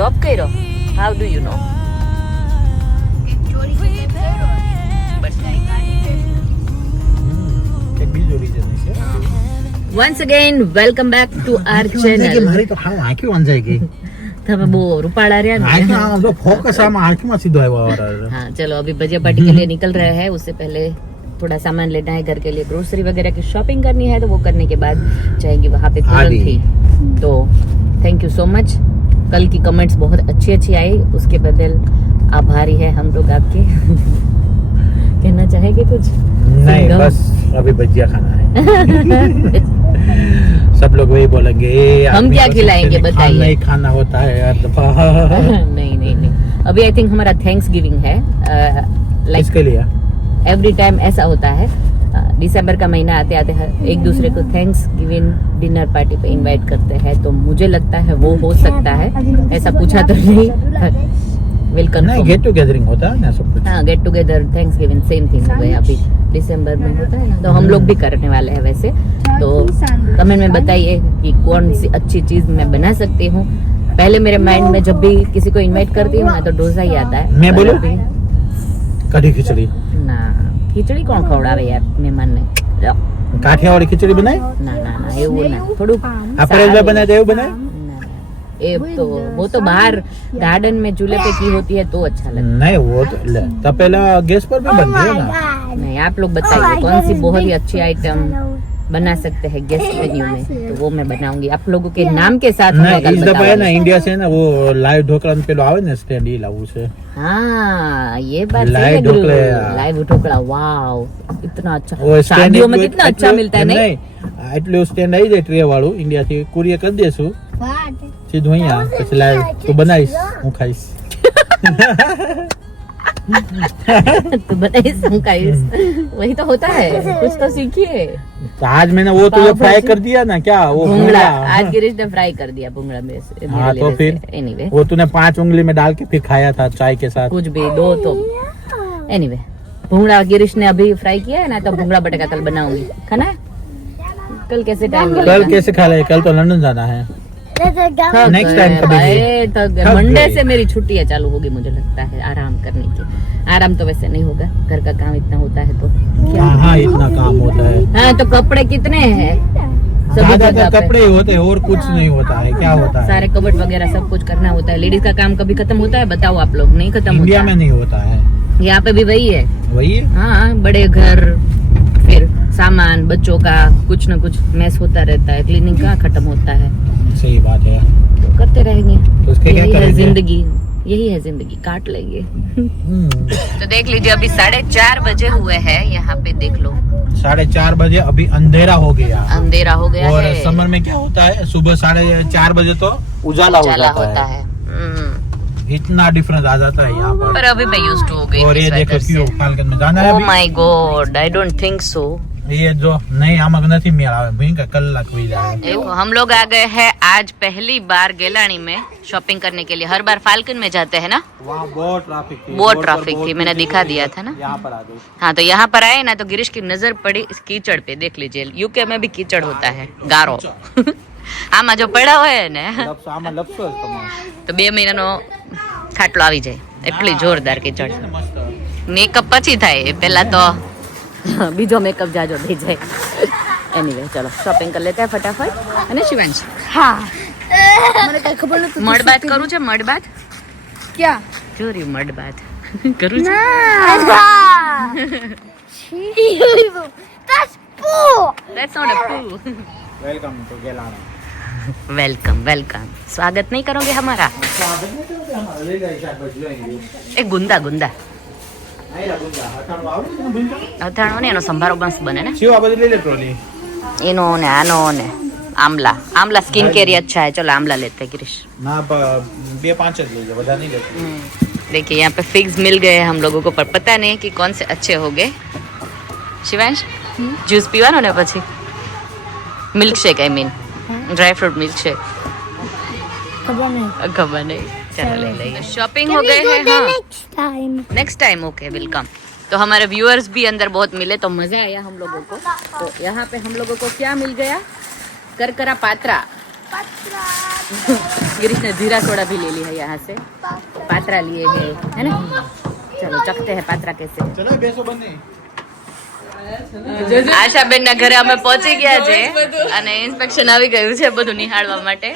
Drop કર્યો. How do you know? Once again, welcome back to our channel. મારી તો હાવ આંખી અંજાઈ ગઈ. તમે બહુ રૂપાળા રહ્યા ना. आँख में जो फोकस है आँख में सीधा है वो आ रहा है. हाँ चलो अभी भजिया पार्टी के लिए निकल रहे हैं. उससे पहले थोड़ा सामान लेना है घर के लिए, ग्रोसरी वगैरह की शॉपिंग करनी है. तो वो करने के बाद जाएंगे वहाँ पे तुरंत ही. तो थैंक यू सो मच. कल की कमेंट्स बहुत अच्छी आई, उसके बदल आभारी है हम लोग आपके. कहना चाहेंगे कुछ? नहीं बस अभी भजिया खाना है. सब लोग वही बोलेंगे हम क्या खिलाएंगे बताइए. नहीं खाना होता है यार. नहीं अभी आई थिंक हमारा थैंक्स गिविंग है. इसके लिए एवरी टाइम ऐसा होता है. दिसंबर का महीना आते आते एक दूसरे को थैंक्स गिविंग डिनर पार्टी पे इनवाइट करते हैं. तो मुझे लगता है वो हो सकता है. ऐसा पूछा तो नहीं. वेलकम. नहीं गेट टुगेदरिंग होता है ना सब कुछ. हाँ get together thanks giving same thing हो गया. अभी दिसंबर में होता है ना, तो हम लोग भी करने वाले हैं वैसे. तो कमेंट में बताइए कि कौन सी अच्छी चीज मैं बना सकती हूँ. पहले मेरे माइंड में जब भी किसी को इनवाइट करती हूँ ना तो डोसा ही आता है. मैं बोलूं कढ़ी खिचड़ी. ना खिचड़ी कौन खवડાવે યાર મહેમાનને. કાઠિયાવાડી ખીચડી બનાય ના એવું ના. થોડું આપણે બનાય તો એવું બનાય. ये तो वो तो बाहर गार्डन में चूल्हे पे की होती है तो अच्छा लगता है. नहीं वो तो तपेला गैस पर भी बनती है ना. नहीं आप लोग बताइए कौन सी बहुत ही अच्छी आइटम बना सकते हैं गेस्ट मेन्यू में. तो वो मैं बनाऊंगी आप लोगों के नाम के साथ. इस दफा है ना इंडिया से ना वो लाइव ढोकला में पेलो आवे ना स्टैंड ही लावू से. हाँ ये बात लाइव ढोकला. लाइव ढोकला वाव इतना अच्छा. शादियों में कितना अच्छा मिलता है. नहीं એટલું સ્ટેન્ડ આવી જાય ટ્રે વાળું ઇન્ડિયા થી કુરિયર કરી દેશું સીધું અહીંયા. પછી લાઈવ તું બનાવીશ હું ખાઈશ. तो बनाइए समकाइस. वही तो होता है. कुछ तो सीखिए. तो आज मैंने वो तुझे फ्राई कर दिया ना क्या वो भुंगड़ा. आज गिरीश ने फ्राई कर दिया भुंगड़ा में से. हाँ तो फिर एनीवे वो तूने 5 उंगली में डाल के फिर खाया था चाय के साथ. कुछ भी दो तो एनीवे भुंगड़ा गिरीश ने अभी फ्राई किया है ना तो भुंगड़ा बटेका कल बनाऊंगी. खाना है कल कैसे टाइम मिलेगा. कल कैसे खा ले. कल तो लंदन जाना है. नेक्स्ट टाइम कभी. मंडे से मेरी छुट्टियां चालू होगी मुझे लगता है आराम करने की. आराम तो वैसे नहीं होगा घर का काम इतना होता है तो क्या. हाँ इतना काम होता है. हाँ तो कपड़े कितने हैं. सभी जगह कपड़े होते हैं और कुछ नहीं होता है. क्या होता है सारे कबर्ड वगैरह सब कुछ करना होता है. लेडीज का काम कभी खत्म होता है बताओ आप लोग. नहीं खत्म होता. इंडिया में नहीं होता है. यहाँ पे भी वही है. वही है. हाँ बड़े घर फिर सामान बच्चों का कुछ न कुछ मैस होता रहता है. क्लीनिंग कहाँ खत्म होता है. सही बात है. तो करते रहेंगे. तो उसके क्या यही है करेंगे? जिंदगी. यही है जिंदगी काट लेंगे. तो देख लीजिए अभी 4:30 बजे हुए हैं. यहाँ पे देख लो 4:30 बजे अभी अंधेरा हो गया. अंधेरा हो गया और है. समर में क्या होता है सुबह 4:30 बजे तो उजाला होता है. इतना डिफरेंस आ जाता है यहाँ पर. पर अभी मैं यूज्ड टू हो गई. और ये देखो क्यों फाल्कन में जाना है ओह अभी. My God I don't think so. ये जो नहीं आमक नहीं मेल आवे भाई का कलाक भी जाए. देखो हम लोग आ गए हैं आज पहली बार गेलानी में शॉपिंग करने के लिए. हर बार फाल्कन में जाते हैं ना. वहाँ बहुत ट्रैफिक थी. बहुत ट्रैफिक थी. मैंने दिखा दिया था ना. यहाँ पर आ गई. हाँ तो यहाँ पर आए ना तो गिरीश की नजर पड़ी इस कीचड़ पे. देख लीजिए यूके में भी कीचड़ होता है गारो. આમાં જો પડ્યા હોય ને આમાં લપસો જ તમારે તો 2 મહિનાનો ખાટલો આવી જાય. એટલી જોરદાર કીચડ. મેકઅપ પછી થાય પહેલા તો બીજો મેકઅપ જાજો થઈ જાય. એનીવે ચલો શોપિંગ કરી લેતા ફટાફટ. અને શિવાંશ હા મને કઈ ખબર નથી. મડબાત કરું છે. મડબાત ક્યાં ચોરી મડબાત કરું છે. That's poo. That's not a poo. Welcome to ગેલાના. वेलकम स्वागत नहीं करोगे हमारा. एक गुंदा गुंदा અથાણો ને એનો સંભારો મસ્ત બને ને. શિવ આ બધી લઈ લે ટ્રોલી. એનો ને આનો ને आमला. आमला स्किन के लिए अच्छा है. चलो आमला लेते हैं गिरीश. ना 2-5 જ લેજો બધા નહીં લેજો. देखिए यहाँ पे फिग्स मिल गए हम लोगों को पर पता नहीं कि कौन से अच्छे हो गए. शिवांश जूस पीवानो ने પછી milk shake I mean dry fruit milk shake. खबर नहीं. चलो ले लेंगे. शॉपिंग हो गए हैं. हाँ नेक्स्ट टाइम ओके वेलकम. तो हमारे व्यूअर्स भी अंदर बहुत मिले तो मजा आया हम लोगों को. तो यहाँ पे हम लोगों को क्या मिल गया. करकरा पात्रा. गिरीश ने जीरा सोडा भी ले ली है यहाँ से, पात्रा लिए है ना। चलो चखते हैं पात्रा कैसे। ચલો બેસો બંને. આશાબેન ના ઘરે અમે પહોંચી ગયા છે અને ઇન્સ્પેક્શન આવી ગયું છે બધું નિહાળવા માટે.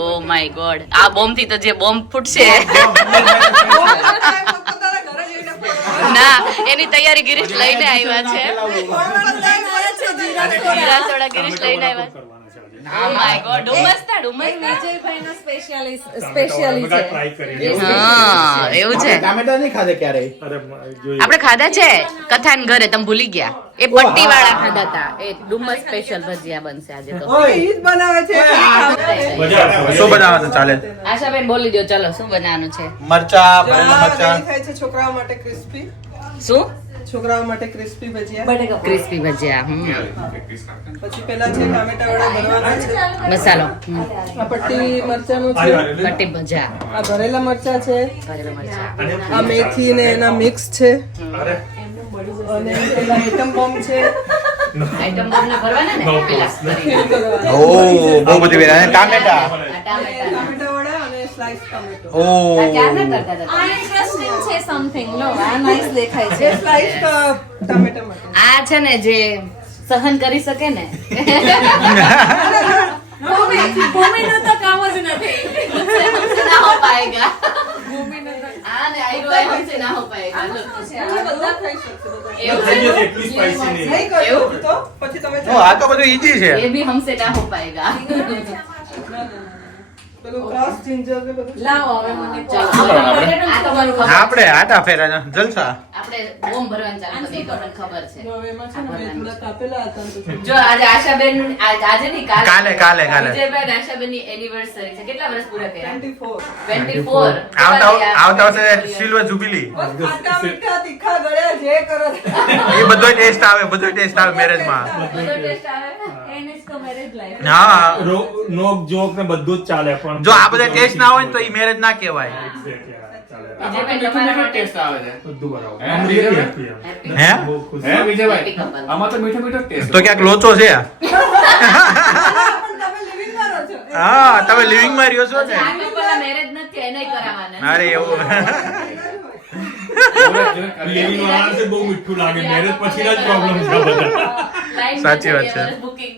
ઓ માય ગોડ, આ બોમ્બ થી તો જે બોમ્બ ફૂટશે ના, એની તૈયારી ગિરીશ લઈને આવ્યા છે. જીરા સોડા ગિરીશ લઈને આવ્યા. ઓ માય ગોડ, ડુમસ વિજયભાઈનો સ્પેશિયલી છે. હા એવું છે. ટામેટા નહીં ખાધે ક્યારેય. આપણે ખાધા છે કથાન ઘરે, તમે ભૂલી ગયા. એ પટ્ટી વાળા ખાધા હતા. એ ડુમસ સ્પેશિયલ ભજીયા બનશે આજે તો. શું બનાવવાનું ચાલે? આશાબેન બોલી દો, ચલો શું બનાવવાનું છે? મરચા, ભરેલા મરચા. છોકરાઓ માટે ક્રિસ્પી, શું? છોકરાઓ માટે ક્રિસ્પી ભજીયા. ક્રિસ્પી ભજીયા. પછી પેલા છે ટામેટા વડા ભરવાના છે. મસાલો. આ પટ્ટી મરચાનું છે. પટ્ટી ભજીયા. આ ભરેલા મરચા છે. ભરેલા મરચાં. આ મેથી ને એના મિક્સ છે. અને પેલા આઈટમ બોમ્બ છે. આઈટમ બોમ્બને ભરવાના ને પેલા. ઓ બહુ બધી વેરાયટી. ટામેટા. ટામેટા વડા અને સ્લાઈસ ટમેટો. ઓ ઇન્ટરેસ્ટિંગ છે સમથિંગ. લો આ નાઈસ દેખાય છે. સ્લાઈસ ટમેટા માટે. આ છે ને જે સહન કરી શકે ને ભૂમિનું તો કામ જ નથી. ના હો પાએગા. આ ને આઈરો છે ના હો પાએગા. બધા ખાઈ શકશે બધા. એવું છે? નહીં કર્યું તો પછી તમે આ તો બધું ઈઝી છે. ये भी हमसे ना हो पाएगा. પેલું ક્રોસ જિંજર ને બધું. લાવો હવે મને ચલો, આ તો મને ખબર આપણે આટા ફેરા જલસા. આપણે બોમ્બ ભરવાનું ચાલુ કરી દીધું, આપણને ખબર છે. હવે એમાં છે ને મેં થોડા કાપેલા હતા ને તો જો આજે આશાબેન આજે નહીં કાલે. વિજયભાઈ આશાબેન ની એનિવર્સરી છે. કેટલા વર્ષ પૂરા કર્યા? 24. 24. આવતા વર્ષે સિલ્વર જુબિલી. ખાટા મીઠા તીખા ગળ્યા જે કરો. એ બધો ટેસ્ટ આવે મેરેજ માં. બધો ટેસ્ટ આવે. એને જ તો મેરેજ લાઈફ. હા, નોક જોક ને બધું જ ચાલે પણ જો આ બધા ટેસ્ટ ના હોય ને તો એ મેરેજ ના કહેવાય. વિજયભાઈ તમારો ટેસ્ટ બધું બરાબર આમ really happy એમ. હે બહુ ખુશ. વિજયભાઈ આમાં તો મીઠો મીઠો ટેસ્ટ. તો ક્યાંક લોચો છે. પણ તમે લિવિંગ માં રહો છો. હા, તમે લિવિંગ માં રહ્યો છો ને. આ કપલના મેરેજ નથી, એને કરાવવાના. અરે એવું. લેવી વાળા છે બહુ મીઠું લાગે મેરેજ પછી જ પ્રોબ્લેમ છે બધા. Time સાચી વાત છે. બુકિંગ.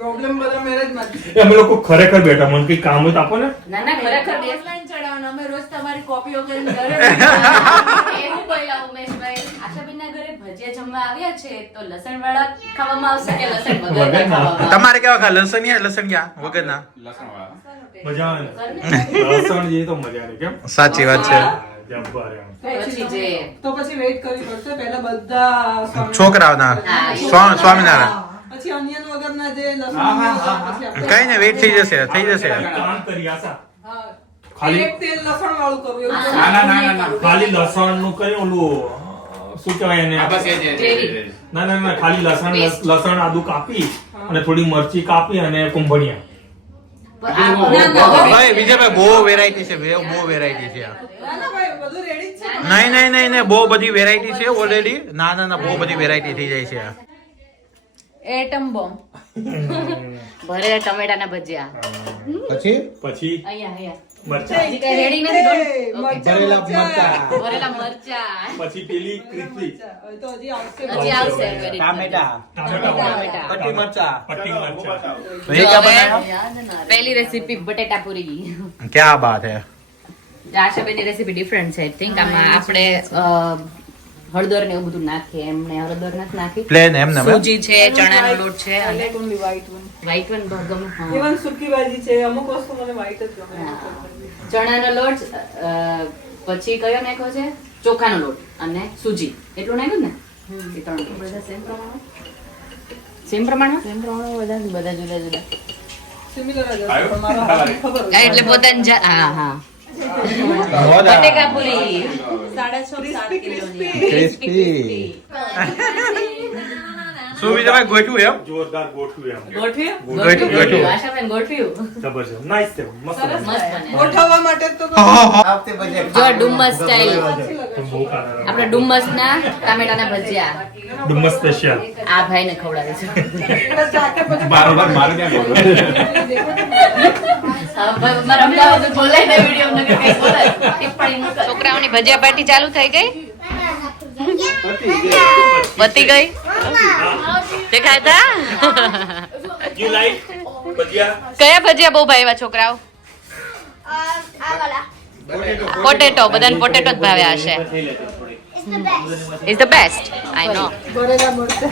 પ્રોબ્લેમ બધા મેરેજ માં જ. અમે લોકો ખરેખર બેઠા મને કઈ કામ હોય તો આપો ને. ના ના ખરેખર ઓફલાઈન ચડાવવાનો. અમે રોજ તમારી કોપીઓ કરીને ઘરે એવું બોલ્યા ઉમેશભાઈ. આશાબેનના ઘરે ભજીયા જમવા આવ્યા છે તો લસણ વાળા ખાવામાં આવશે કે લસણ વગરના ખાવામાં? તમારે કેવા ખા લસણિયા વગરના? મજા આવે ને. લસણ જે તો મજા આવે કેમ સાચી વાત છે. જબ્બર એમ. પછી જે તો પછી વેઇટ કરવી પડશે પહેલા બધા છોકરાઓના સ્વામિનારાયણ. પછી અનિયન વગરના જે લસણ હા, હા, હા, પછી આપણે- કઈ ને વેઇટ થઈ જશે. કામ કરી આશા હા. ખાલી- એક તેલ લસણ વાળું કરવું એવું હા. કરવું. ના. ખાલી લસણ નું કરી ઓલું શું કહેવાય એને બસ એ જ. ના ખાલી લસણ આદુ કાપી અને થોડી મરચી કાપી અને કુંભણિયા ભાઈ વિજયભાઈ બહુ વેરાયટી છે. બહુ વેરાયટી છે. ના, ના ભાઈ, બધું ready જ છે. નહીં બહુ બધી વેરાયટી છે ઓલરેડી. ના બહુ બધી વેરાયટી થઈ જાય છે. Atom bomb. ભરેલા ટમેટાના ભજીયા. પછી અહીંયા મરચા હજી કઈ રેડી નથી એ, દોડ. મરચાં, મરચાં. ભરેલા મરચા. પછી પેલી ક્રિસ્પી હવે તો હજી આવશે. હજી આવશે very good. ટામેટા પટ્ટી મરચા. પટ્ટી મરચા તો એ ક્યાં હવે બનાવ્યા? પહેલી રેસીપી બટેટા પૂરી. ક્યાં બાત હે. આશાબેનની રેસીપી ડિફરન્ટ છે. થિંક આમાં આપણે હળદર ને એવું બધું નાખીએ. એમને હળદર નથી નાખી. પ્લેન એમ ને સૂજી છે, ચણાનો લોટ છે I અને like only white one. White one ગમે. હા. Even સૂકી ભાજી છે અમુક વસ્તુ મને white જ ગમે. ચણાનો લોટ, પછી કયો નાખ્યો છે? ચોખાનો લોટ અને સૂજી. એટલું નાખ્યું ને? એ ત્રણ બધા સેમ પ્રમાણમાં? સેમ પ્રમાણમાં બધા જુદા જુદા. Similar જ હશે, પણ મારા હાથની ખબર હોય. એટલે પોતાની હા બટેકા પૂરી 6.5 કિલોની. ક્રિસ્પી. શું વિજયભાઈ ગોઠવું એમ? જોરદાર ગોઠવું એમ ગોઠવ્યું. આશાબેન ગોઠવ્યું. જબરજસ્ત નાઈસ છે મસ્ત મસ્ત બને. ગોઠવવા માટે તો જો ડુમ્મસ સ્ટાઇલ બહુ ખાના આપણે આપણે ડુમ્મસના ટામેટાના ભજીયા ડુમ્મસ સ્પેશિયલ આ ભાઈને ખવડાવીશું. બારોબાર મારે ત્યાં બોલો. મારા અમદાવાદ બોલાય ને વિડીયો નગર કઈ બોલાય ટિપ્પણી ન કરે. છોકરાઓની ભજીયા પાર્ટી ચાલુ થઈ ગઈ. પતી ગઈ દેખાય તા. યુ લાઈક ભજીયા? કયા ભજીયા બહુ ભાવ્યા છોકરાઓ? પોટેટો. બધાને પોટેટો જ ભાવ્યા હશે. ઇઝ ધ બેસ્ટ આઈ નો.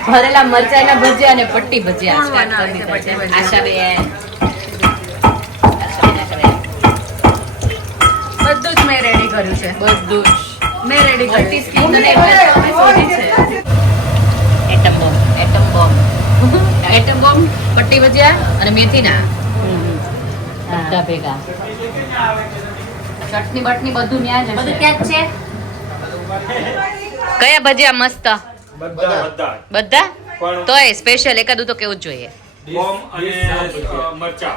ભરેલા મરચાઈના ભજીયા અને પટ્ટી ભજીયા સ્ટાર્ટ કરી દીધા છે આશાબેન. બધું જ મેં રેડી કર્યું છે. બધું જ મેં રેડી કર્યું છે. એટમ બોમ્બ પટ્ટી ભજીયા અને મેથીના બધા ભેગા. ચટણી બટની બધું ત્યાં જ બધું ત્યાં જ છે. કયા ભજીયા મસ્ત? બધા બધા પણ તોય સ્પેશિયલ એકાદું તો કેવું જ જોઈએ. બોમ્બ અને મરચા.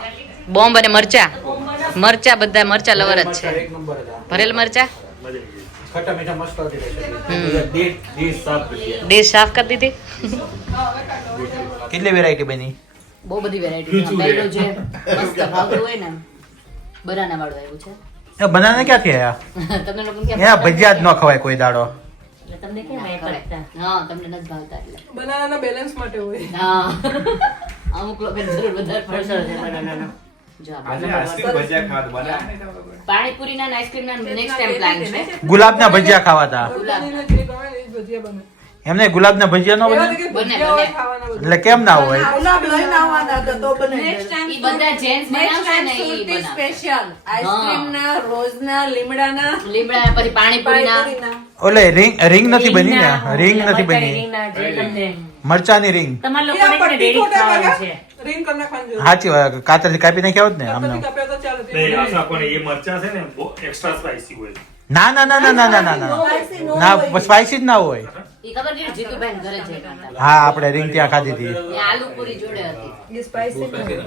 બોમ્બ અને મરચા. મરચા બધા મરચા લવર જ છે. ભરેલ મરચા ખટ્ટા મીઠા મસ્ત હોતી રહેશે. ડીશ સાફ ભજીયા. ડીશ સાફ કરી દીધી. કેટલી વેરાયટી બની? બહુ બધી વેરાયટી છે. પહેલું જે મસ્ત ભાવતું હોય ને બરાના વાળું આવ્યું છે. બનાને ક્યાંથી આયા? તમને લોકોને કેમ એના ભજીયા જ ન ખવાય કોઈ દાડો. એટલે તમને કેમ આયા કરતા? હા તમને નથી ભાવતા એટલે. બનાના બેલેન્સ માટે હોય. હા અમુક લોકો જરૂર વધારે પડશે બનાના. જો પાણીપુરી ના આઈસ્ક્રીમ ના નેક્સ્ટ ટાઈમ પ્લાન છે. ગુલાબના ભજીયા ખાવાતા. બધાને જે ગમે ને એ જ ભજીયા બને. એમને ગુલાબના ભજીયા ન બને? એવા તો કે ભજીયા હોય ખાવાના બધા. એટલે કેમ ના હોય? ગુલાબ લઈને આવવાના હતા તો બનાવી નેક્સ્ટ દે. ટાઈમ ઈ બધા જેન્ટ્સ બનાવશે ને ઈ બનાવે. સ્પેશિયલ આઈસ્ક્રીમ ના રોઝ ના લીમડાના લીમડા પછી પાણીપુરી ના ઓલે રિંગ નથી બની ને? રિંગ નથી બની. મરચાની રિંગ. તમારા યા લોકોને પટ્ટી ખોટા બગા. રીંગ કરી નાખવાની જરૂર. સાચી વાત. કાતરથી કાપી નાખ્યા હોત ને આમને. કાપી કાપ્યા તો ચાલે. નહીં, આશા પણ એ મરચા છે ને બહુ એક્સ્ટ્રા સ્પાઈસી હોય. ના ના ના ના ના ના ના ના સ્પાઈસી જ ના હોય. ઈ ખબર છે જીતુભાઈ ઘરે છે ખાતા. હા આપણે રિંગ ત્યાં ખાધી હતી. ત્યાં આલુ પૂરી જોડે હતી. એ સ્પાઈસી ન હોય.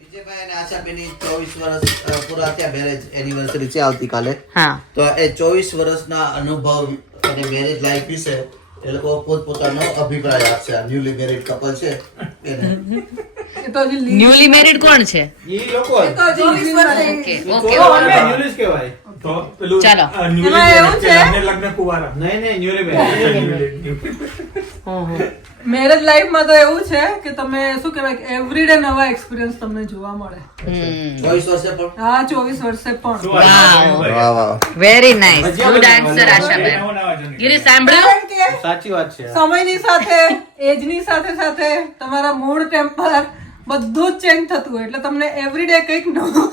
વિજયભાઈ અને આશાબેનની 24 વર્ષ પૂરા થયા મેરેજ એનિવર્સરી છે આવતીકાલે. હા તો એ 24 વર્ષના અનુભવ અને મેરેજ લાઈફ વિશે એ લોકો પોતપોતાનો અભિપ્રાય આપશે. આ ન્યુલી મેરિડ કપલ છે એને. એ તો હજી લીઝ- ન્યુલી મેરિડ કોણ છે? ઈ લોકો એ તો હજી લીઝમાં છે. ઓકે ઓકે ન્યુલીસ કહેવાય. તો પેલું ચાલો. newly એમાં એવું married છે? લગ્ને લગ્ન કુંવારા. નહીં નહીં ન્યુલી મેરેજ લાઈફમાં તો એવું છે કે તમે શું કહેવાય એવરીડે નવા એક્સપિરિયન્સ તમને જોવા મળે. 24 વર્ષે પણ હા 24 વર્ષે પણ. વાવ વાહ વાહ. Very nice good answer Ashaben. Giri સાંભળ્યું? કારણ કે સાચી વાત છે. સમયની સાથે એજની સાથે સાથે તમારા મૂડ ટેમ્પર બધું જ ચેન્જ થતું હોય એટલે તમને એવરીડે કંઈક નવું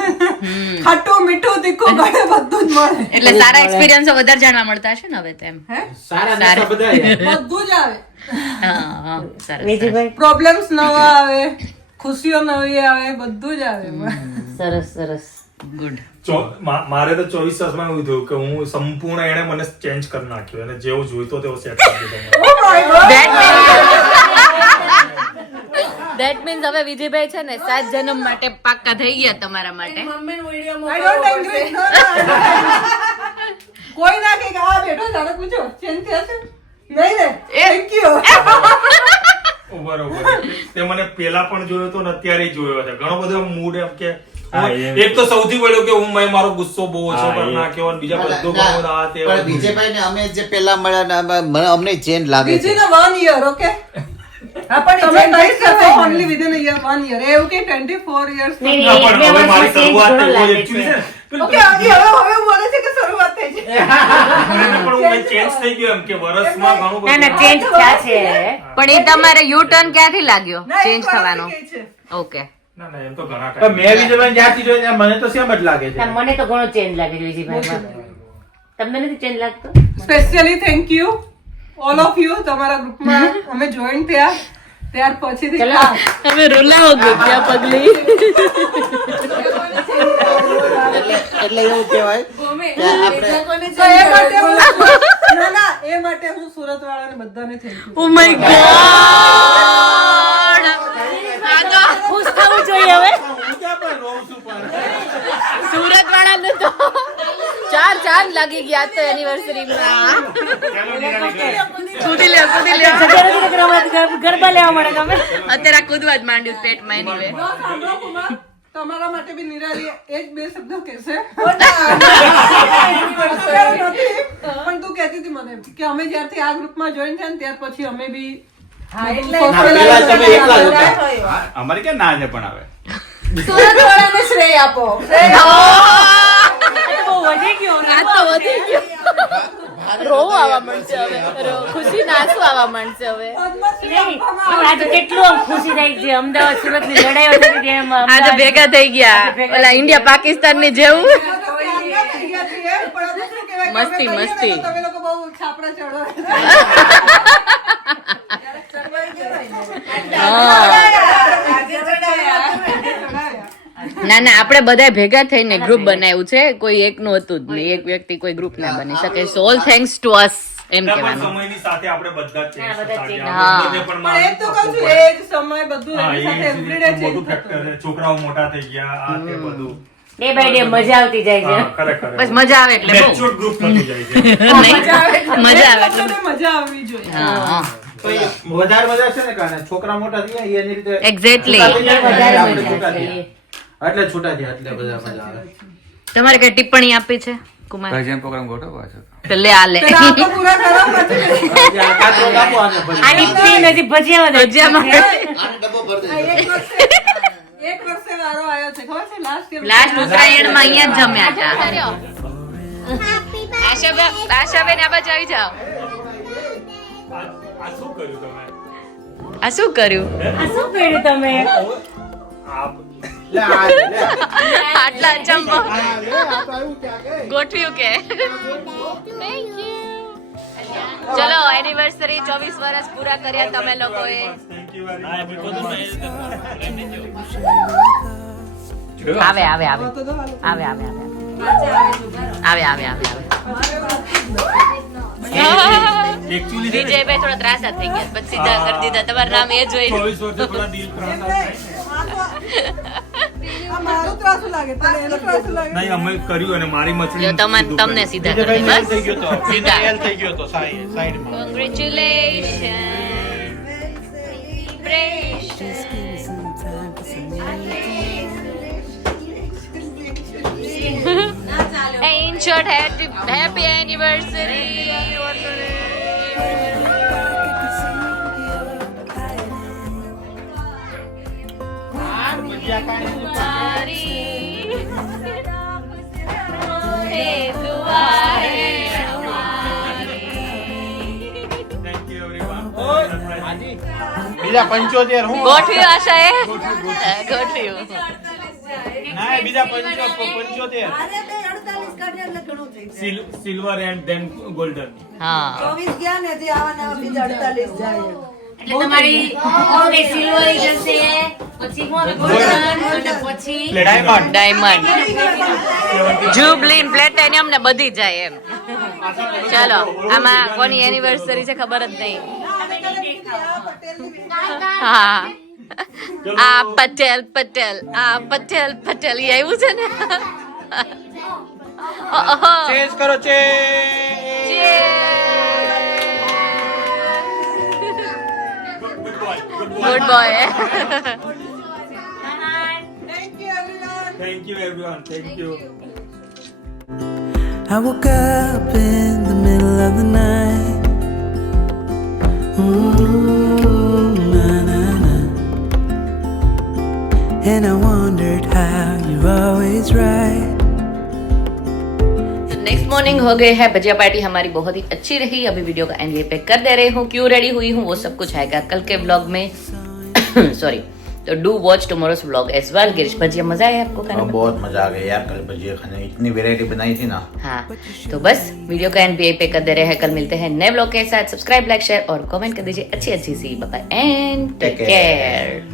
ખાટું મીઠું તીખું ગળે બધું જ મળે. એટલે સારા એક્સપિરિયન્સો વધારે જાણવા મળતા હશે ને હવે તેમ. હે સારા નશા બધા બધું જ આવે. હા હા સરસ પ્રોબ્લેમ્સ નવા આવે ખુશીઓ નવી આવે બધું જ આવે સરસ સરસ ગુડ. મારે તો 24 વર્ષમાં એવું થયું કે હું સંપૂર્ણ એને મને ચેન્જ કરી નાખ્યો અને જેવું જોઈતો તેવો સેટ કરી દીધો. ધેટ મીન્સ હવે વિજયભાઈ છે ને 7 જન્મ માટે પાક્કા થઈ ગયા તમારા માટે. મમ્મીનો વિડિયો I don't agree. કોઈ ના કે આ બેઠો જાણે પૂછો ચેન્જ થયા છે નહીં ને થેન્ક યુ. બરોબર. તે મને પેલા પણ જોયો તો ને અત્યારે જોયો છે. ઘણો બધો મૂડ એમ કે હા, એમ. એક તો સૌથી પડ્યો કે હું મેં મારો ગુસ્સો બહુ ઓછો કરી નાખ્યો અને બીજા બધું ઘણું આ તે પણ વિજયભાઈને અમે જે પેલા મળ્યા ને મને અમને ચેન્જ લાગે છે. બીજી ને 1 year ઓકે તમે કહી શકો only within a year 1 year એવું કે 24 years ના, પણ હવે મારી શરૂઆત તો બહુ actually છે ને. ઓકે હજી હવે મને છે કે શરૂઆત થઈ છે. મને પણ હું ચેન્જ થઈ ગયો એમ કે વર્ષમાં ઘણું બધું ચેન્જ થયા છે પણ એ તમારે યુ ટર્ન ક્યાંથી લાગ્યો ના, એક ચેન્જ વાર થવાનો? થઈ છે. ઓકે ના ના એમ તો ઘણા પણ મેં વિજયભાઈ જ્યાંથી જોયું ત્યાં મને તો સેમ જ લાગે છે. મને તો ઘણો ચેન્જ લાગે છે વિજયભાઈમાં. તમને નથી ચેન્જ લાગતો? Specially thank you all of you તમારા ગ્રુપમાં અમે જોઈન થયા ત્યાર પછીથી તમે રોલાઓ ગયા પગલી. એટલે એવું કહેવાય કે આપણે તો એ માટે હું ના ના એ માટે હું સુરત વાળાને બધાને thank you. O my God આ તો ખુશ થવું જોઈએ હવે. સુરત વાળાને તો 4 ચાંદ લાગી ગયા તો એનિવર્સરી માં કૂદી લે ગરબા લેવા મળે તમે અત્યારે આ કૂદવા જ માંડ્યું પેટમાં એનીવે જો સાંભળો કુમાર, તમારા માટે બી નિરાલી એ જ બે શબ્દો કહેશે અત્યારે નથી, પણ તું કહેતી હતી મને કે અમે જ્યારથી આ ગ્રુપમાં જોઈન થયા ને ત્યાર પછી અમે બી પેલા તમે એકલા જ હતા. અમારે ક્યાં ના છે પણ હવે સુરત વાળાને શ્રેય આપો વધી ગયો રોવું આવવા માંડશે હવે ખુશી નાસું આવવા માંડશે હવે આજે કેટલું આમ ખુશી થઈ છે અમદાવાદ સુરત ની લડાઈ હતી તેમ આજે ભેગા થઈ ગયા ઓલા ઇન્ડિયા પાકિસ્તાન ની જેવું મસ્તી, મસ્તી. તમે લોકો બહુ છાપરા ચડો ના ના આપણે બધા ભેગા થઈને ગ્રુપ બનાવ્યું છે કોઈ એકનું હતું જ નહીં એક વ્યક્તિ કોઈ ગ્રુપ ના બની શકે so all thanks to us એમ પણ કહેવાનું સમયની સાથે આપણે બધા જ change થતા ગયા. હા. બધે પણ પણ એ તો કહું છું એ જ સમય બધું હા, એની એ સાથે everyday change મોટું થતું. factor છે. છોકરાઓ મોટા થઈ ગયા આ તે બધું ડે બાય ડે મજા આવતી જાય છે હા, ખરેખર બસ મજા આવે એટલે બહુ Matured group થતું જાય છે નહીં, મજા આવે એટલે બધાને મજા આવવી જોઈએ હા તો એ વધારે મજા છે ને કારણ છોકરા મોટા થયા એની રીતે Exactly. છૂટા થઈ જાય, વધારે આપણે છૂટા મજા થયા. એટલે છૂટા થયા એટલે બધા મજા આવે તમારે કઈ ટિપ્પણી આપી છે કુમાર ભજન પ્રોગ્રામ ગોઠવવા છે તો લે આ લે પેલા આ તો પૂરા કરો પછી હજી આ કાચો કાપો આને પછી. આની ફ્રી નથી ભજીયા ભજીયામાં આને ડબ્બો ભરી દેજો. એક વર્ષે વારો આવ્યો છે ખબર છે લાસ્ટ યર લાસ્ટ ઉત્તરાયણમાં અહીંયા જ જમ્યા હતા આશાબેન આ બાજુ આવી જાઓ આ શું કર્યું તમે આ શું કર્યું આ શું કર્યું તમે લે આ, લે. આટલા ચંપો આ, લે, આ તો આવ્યું ક્યાં કે? ગોઠવ્યું કે ચલો એનિવર્સરી 24 વર્ષ પૂરા કર્યા તમે લોકોએ Thank you very much. આવે આવે આવે આવે આવે આવે આવે આવે આવે Actually છે ને, વિજયભાઈ થોડા ત્રાસા થઈ ગયા પછી સીધા કરી દીધા તમારું નામ એ જોઈ 24 વર્ષે થોડા દિલ ત્રાસ આ મારું ત્રાસું લાગે તને એનું ત્રાસું લાગે નહીં અમે કર્યું અને મારી મછલી જો તમને સીધા કરી બીજા બસ થઈ ગયો તો સીધા એલ થઈ ગયો તો સાઈડમાં In short, happy anniversary. Thank you everyone. બીજા 75 હું ગોઠવ્યું આશાએ ગોઠવ્યું ના બીજા 75 Silver and then golden. હા એટલે તમારી ઓકે સિલ્વર જશે પછી ગોલ્ડન અને પછી ડાયમંડ જુબલીન પ્લેટિનમ ને બધી જાય એમ ચલો આમાં કોની એનિવર્સરી છે ખબર જ નહીં હા આ પટેલ એ આવ્યું છે ને ચેન્જ કરો ચે good boy Thank you everyone. Thank you. I woke up in the middle of the night. Na, na, na. And I wondered how you're always right. Next morning हो गए है भजिया पार्टी हमारी बहुत ही अच्छी रही अभी वीडियो का एंड ये पे कर दे रही हूँ क्यों रेडी हुई हूँ वो सब कुछ आएगा कल के ब्लॉग में सॉरी तो do watch tomorrow's vlog as well Girish bhajiya मजा आया आपको खाने में बहुत मजा आ गया यार कल भजिया खाने में। इतनी वैरायटी बनाई थी ना हाँ तो बस वीडियो का एंड भी यहीं पे कर दे रहे हैं कल मिलते हैं नए ब्लॉग के साथ सब्सक्राइब लाइक शेयर और कमेंट कर दीजिए अच्छी अच्छी सी बाय एंड टेक केयर